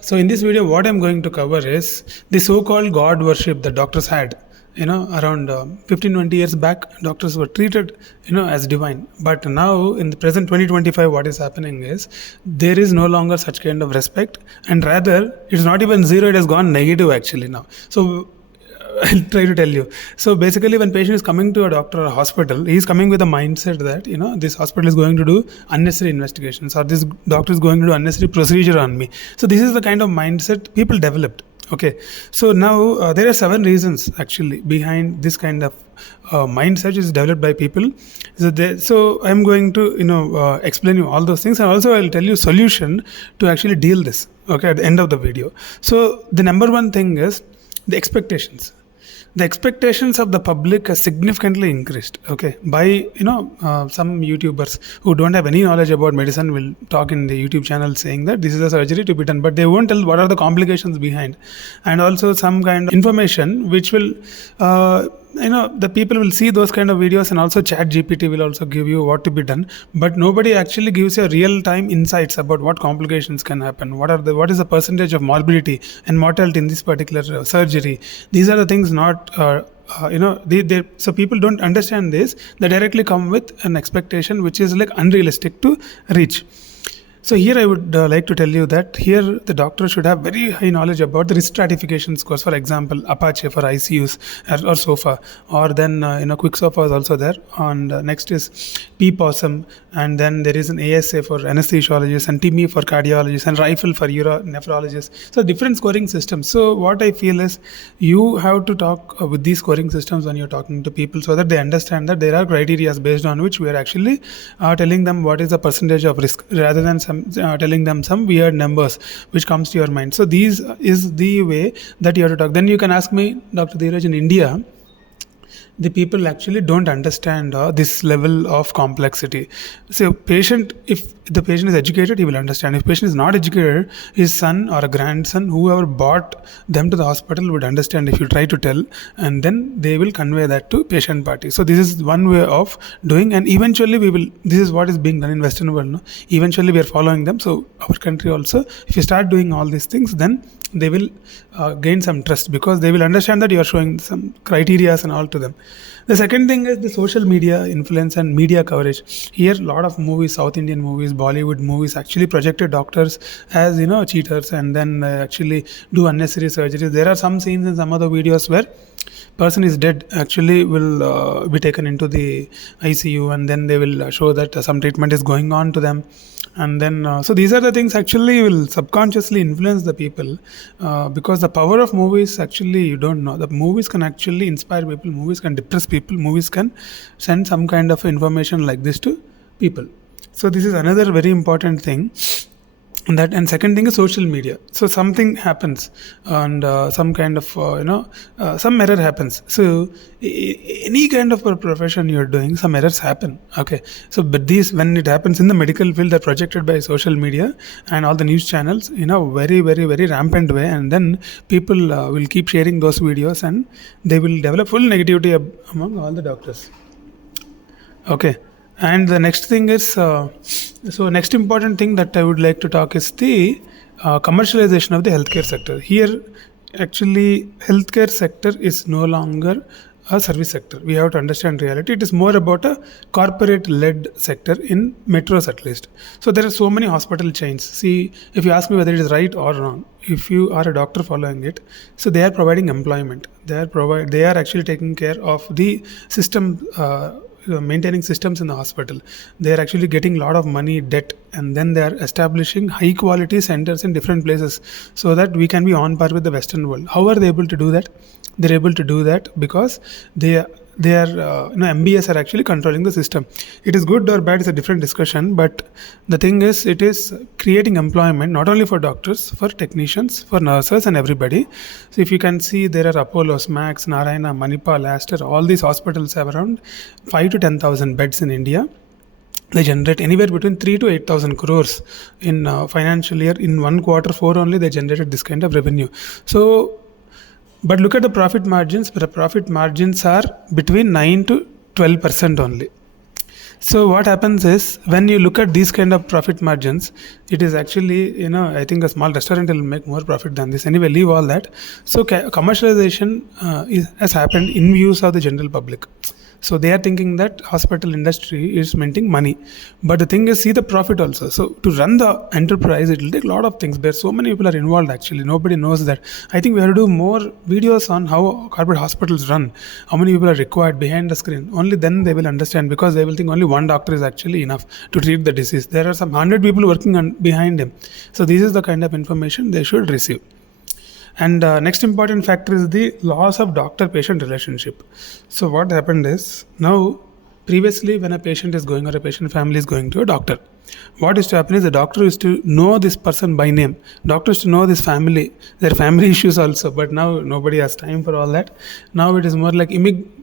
So in this video, what I'm going to cover is the so-called God worship that doctors had. Around 15, 20 years back, doctors were treated, as divine. But now, in the present 2025, what is happening is there is no longer such kind of respect, and rather, it's not even zero; it has gone negative actually now. So I'll try to tell you. So basically, when patient is coming to a doctor or a hospital, he is coming with a mindset that this hospital is going to do unnecessary investigations, or this doctor is going to do unnecessary procedure on me. So this is the kind of mindset people developed. Okay, so now there are 7 reasons actually behind this kind of mindset is developed by people. So I'm going to explain you all those things, and also I'll tell you solution to actually deal this. Okay, at the end of the video. So the number one thing is the expectations. The expectations of the public has significantly increased. Okay, by some YouTubers who don't have any knowledge about medicine will talk in the YouTube channel saying that this is a surgery to be done, but they won't tell what are the complications behind, and also some kind of information which will the people will see those kind of videos, and also chat gpt will also give you what to be done, but nobody actually gives you real time insights about what complications can happen, what is the percentage of morbidity and mortality in this particular surgery. These are the things not so people don't understand this. They directly come with an expectation which is like unrealistic to reach. So here I would like to tell you that here the doctor should have very high knowledge about the risk stratification scores. For example, Apache for ICUs or SOFA, or then Quick SOFA is also there. And next is PPOSM, and then there is an ASA for anesthesiologists, and TIMI for cardiologists, and Rifle for nephrologists. So different scoring systems. So what I feel is you have to talk with these scoring systems when you're talking to people, so that they understand that there are criteria based on which we are actually telling them what is the percentage of risk, rather than telling them some weird numbers which comes to your mind. So these is the way that you have to talk. Then you can ask me, Dr. Dheeraj, in India the people actually don't understand this level of complexity. So if the patient is educated, he will understand. If patient is not educated, his son or a grandson, whoever brought them to the hospital, would understand if you try to tell, and then they will convey that to patient party. So this is one way of doing, and eventually this is what is being done in Western world. No? Eventually we are following them. So our country also, if you start doing all these things, then they will gain some trust, because they will understand that you are showing some criteria and all to them. The second thing is the social media influence and media coverage. Here, a lot of movies, South Indian movies, Bollywood movies, actually projected doctors as cheaters, and then actually do unnecessary surgeries. There are some scenes in some of the videos where person is dead, actually will be taken into the ICU, and then they will show that some treatment is going on to them. And then so these are the things actually will subconsciously influence the people, because the power of movies, actually you don't know. The movies can actually inspire people, movies can depress people, movies can send some kind of information like this to people. So this is another very important thing. And second thing is social media. So something happens, and some kind of some error happens. So any kind of a profession you're doing, some errors happen. Okay, so but these, when it happens in the medical field, they're projected by social media and all the news channels in a very, very, very rampant way, and then people will keep sharing those videos, and they will develop full negativity among all the doctors. Okay. And the next thing is, so next important thing that I would like to talk is the commercialization of the healthcare sector. Here, actually, healthcare sector is no longer a service sector. We have to understand reality. It is more about a corporate-led sector in metros, at least. So there are so many hospital chains. See, if you ask me whether it is right or wrong, if you are a doctor following it, so they are providing employment. They are actually taking care of the system. Maintaining systems in the hospital. They are actually getting a lot of money, debt, and then they are establishing high quality centers in different places, so that we can be on par with the Western world. How are they able to do that? They're able to do that because they are MBS are actually controlling the system. It is good or bad is a different discussion, but the thing is, it is creating employment not only for doctors, for technicians, for nurses, and everybody. So if you can see, there are Apollos, Max, Narayana, Manipal, Aster, all these hospitals have around 5 to 10,000 beds in India. They generate anywhere between 3 to 8,000 crores in financial year. In 1 quarter 4 only, they generated this kind of revenue. So but look at the profit margins. The profit margins are between 9 to 12% only. So what happens is, when you look at these kind of profit margins, it is actually, I think a small restaurant will make more profit than this. Anyway, leave all that. So commercialization has happened in views of the general public. So they are thinking that hospital industry is minting money, but the thing is, see the profit also. So to run the enterprise, it will take a lot of things. There so many people are involved. Actually, nobody knows that. I think we have to do more videos on how corporate hospitals run, how many people are required behind the screen. Only then they will understand, because they will think only one doctor is actually enough to treat the disease. There are some 100 people working on behind him. So this is the kind of information they should receive. And next important factor is the loss of doctor-patient relationship. So what happened is, now previously when a patient is going, or a patient family is going to a doctor, what used to happen is the doctor used to know this person by name. Doctors to know this family, their family issues also. But now nobody has time for all that. Now it is more like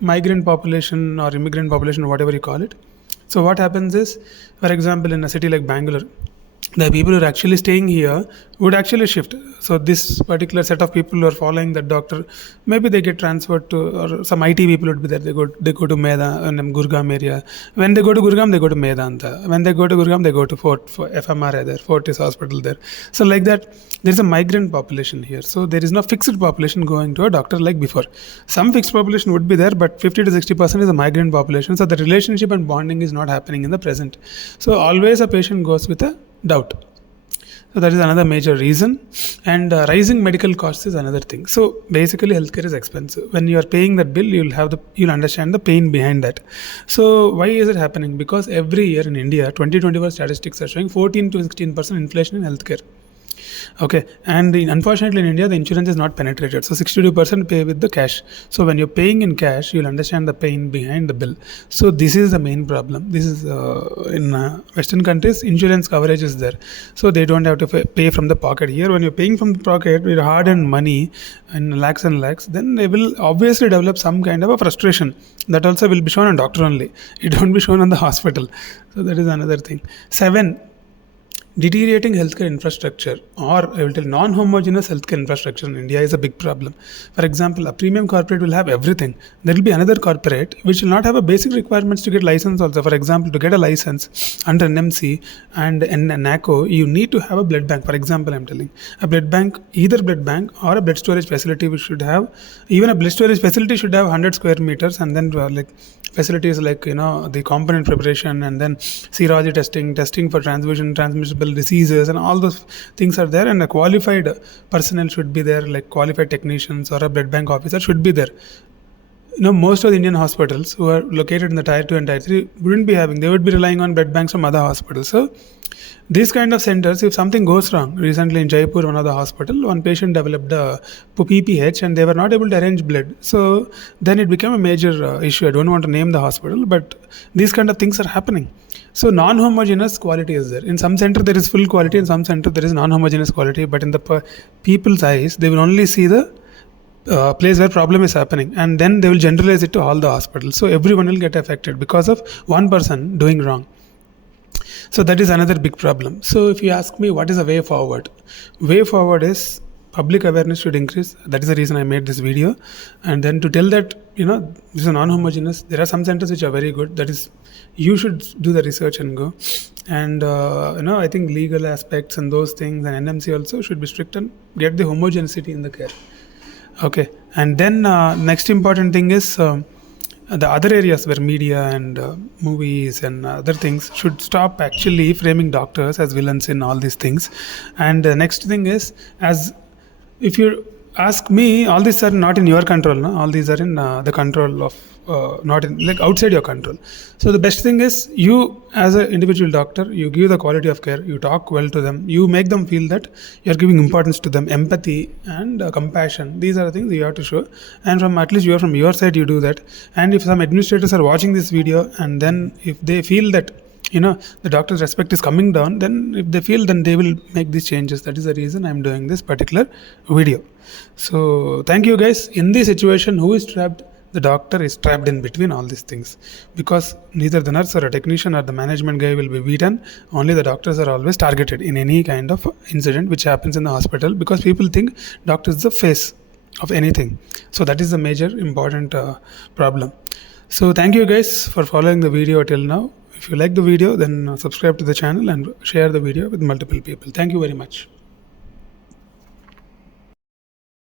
migrant population, or immigrant population, whatever you call it. So what happens is, for example, in a city like Bangalore, the people who are actually staying here would actually shift. So this particular set of people who are following that doctor, maybe they get transferred to, or some IT people would be there. They go to Meda and Gurgaon area. When they go to Gurgaon, they go to Medanta. When they go to Gurgaon, they go to Fort for FMR there. Fortis Hospital there. So like that, there is a migrant population here. So there is no fixed population going to a doctor like before. Some fixed population would be there, but 50 to 60% is a migrant population. So the relationship and bonding is not happening in the present. So always a patient goes with a doubt. So that is another major reason. And rising medical costs is another thing. So basically healthcare is expensive. When you are paying that bill, you'll understand the pain behind that. So why is it happening? Because every year in India, 2021 statistics are showing 14 to 16% inflation in healthcare. Okay, and unfortunately in India the insurance is not penetrated, so 62% pay with the cash. So when you're paying in cash, you'll understand the pain behind the bill. So this is the main problem. This is in Western countries, insurance coverage is there, so they don't have to pay from the pocket. Here, when you're paying from the pocket with hard-earned money and lakhs, then they will obviously develop some kind of a frustration. That also will be shown on doctor only. It won't be shown on the hospital. So that is another thing. 7. Deteriorating healthcare infrastructure, or I will tell non-homogeneous healthcare infrastructure in India is a big problem. For example, a premium corporate will have everything. There will be another corporate which will not have a basic requirements to get license also. For example, to get a license under NMC and NACO, you need to have a blood bank. For example, I'm telling a blood bank, either blood bank or a blood storage facility, which should have, even a blood storage facility should have 100 square meters, and then like facilities like the component preparation, and then serology testing for transmissible diseases, and all those things are there. And a qualified personnel should be there, like qualified technicians or a blood bank officer should be there. Most of the Indian hospitals who are located in the tier 2 and tier 3 wouldn't be having. They would be relying on blood banks from other hospitals. So these kind of centers, if something goes wrong, recently in Jaipur, one of the hospital, one patient developed a PPH and they were not able to arrange blood. So then it became a major issue. I don't want to name the hospital, but these kind of things are happening. So non-homogeneous quality is there. In some center there is full quality, in some center there is non-homogeneous quality, but in the people's eyes, they will only see the place where problem is happening, and then they will generalize it to all the hospitals. So everyone will get affected because of one person doing wrong. So that is another big problem. So if you ask me what is the way forward? Way forward is public awareness should increase. That is the reason I made this video. And then to tell that, this is a non-homogeneous. There are some centers which are very good. That is, you should do the research and go. And, I think legal aspects and those things, and NMC also should be strict and get the homogeneity in the care. Okay. And then next important thing is the other areas where media and movies and other things should stop actually framing doctors as villains in all these things. And the next thing is, as if you ask me, all these are not in your control. No? All these are in the control of, not in, like outside your control. So the best thing is, you as an individual doctor, you give the quality of care, you talk well to them, you make them feel that you're giving importance to them, empathy and compassion. These are the things you have to show. And at least from your side, you do that. And if some administrators are watching this video, and then if they feel that the doctor's respect is coming down, then if they feel, then they will make these changes. That is the reason I'm doing this particular video. So thank you guys. In this situation, who is trapped? The doctor is trapped in between all these things, because neither the nurse or a technician or the management guy will be beaten. Only the doctors are always targeted in any kind of incident which happens in the hospital, because people think doctor is the face of anything. So that is the major important problem. So thank you guys for following the video till now. If you like the video, then subscribe to the channel and share the video with multiple people. Thank you very much.